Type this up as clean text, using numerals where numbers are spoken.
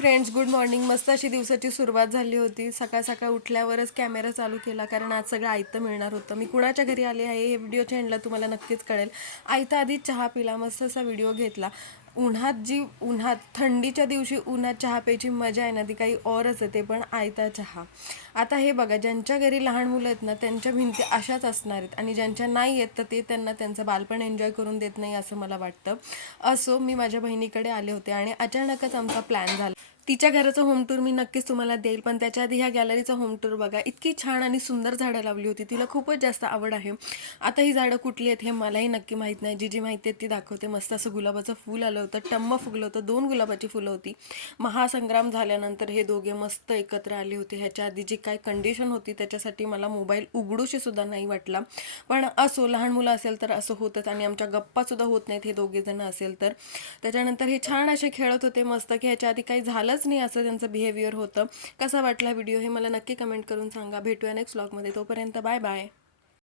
Friends, good morning. मस्त अशी दिवसाची सुरुवात झाली होती. सकाळ सकाळ उठल्यावरच कॅमेरा चालू केला, कारण आज सगळं आयतं मिळणार होतं. मी कुणाच्या घरी आले आहे हे व्हिडिओच्या एंडला तुम्हाला नक्कीच कळेल. आयता आधी चहा पिला, मस्त असा व्हिडिओ घेतला. उन्हात थंडीच्या दिवशी उन्हात चहा प्यायची मजा आहे ना, ती काही औरच आहे, ते पण आयता चहा. आता हे बघा, ज्यांच्या घरी लहान मुलं आहेत ना, त्यांच्या भिंती अशाच असणार आहेत, आणि ज्यांच्या नाही आहेत तर ते त्यांना त्यांचं बालपण एन्जॉय करून देत नाही असं मला वाटतं. असो, मी माझ्या बहिणीकडे आले होते आणि अचानकच आमचा प्लॅन झाला. तिच्या घराचं होम टूर मी नक्कीच तुम्हाला देईल, पण त्याच्या आधी ह्या गॅलरीचा होम टूर बघा. इतकी छान आणि सुंदर झाडं लावली होती, तिला खूपच जास्त आवड आहे. आता ही झाडं कुठली आहेत हे मलाही नक्की माहीत नाही. जी माहिती आहेत ती दाखवते. मस्त असं गुलाबाचं फूल आलं होतं, टम्म फुगलं होतं, 2 गुलाबाची फुलं होती. महासंग्राम झाल्यानंतर हे दोघे मस्त एकत्र आले होते. ह्याच्या आधी जी काय कंडिशन होती त्याच्यासाठी मला मोबाईल उघडूशी सुद्धा नाही वाटला. पण असो, लहान मुलं असेल तर असं होतंच, आणि आमच्या गप्पा सुद्धा होत नाहीत हे दोघे जण असेल तर. त्याच्यानंतर हे छान असे खेळत होते मस्त, की ह्याच्या आधी काही झालंच नाही असं त्यांचं बिहेवियर होतं. कसा वाटला व्हिडिओ हे मला नक्की कमेंट करून सांगा. भेटूया नेक्स्ट व्लॉगमध्ये. तोपर्यंत बाय बाय.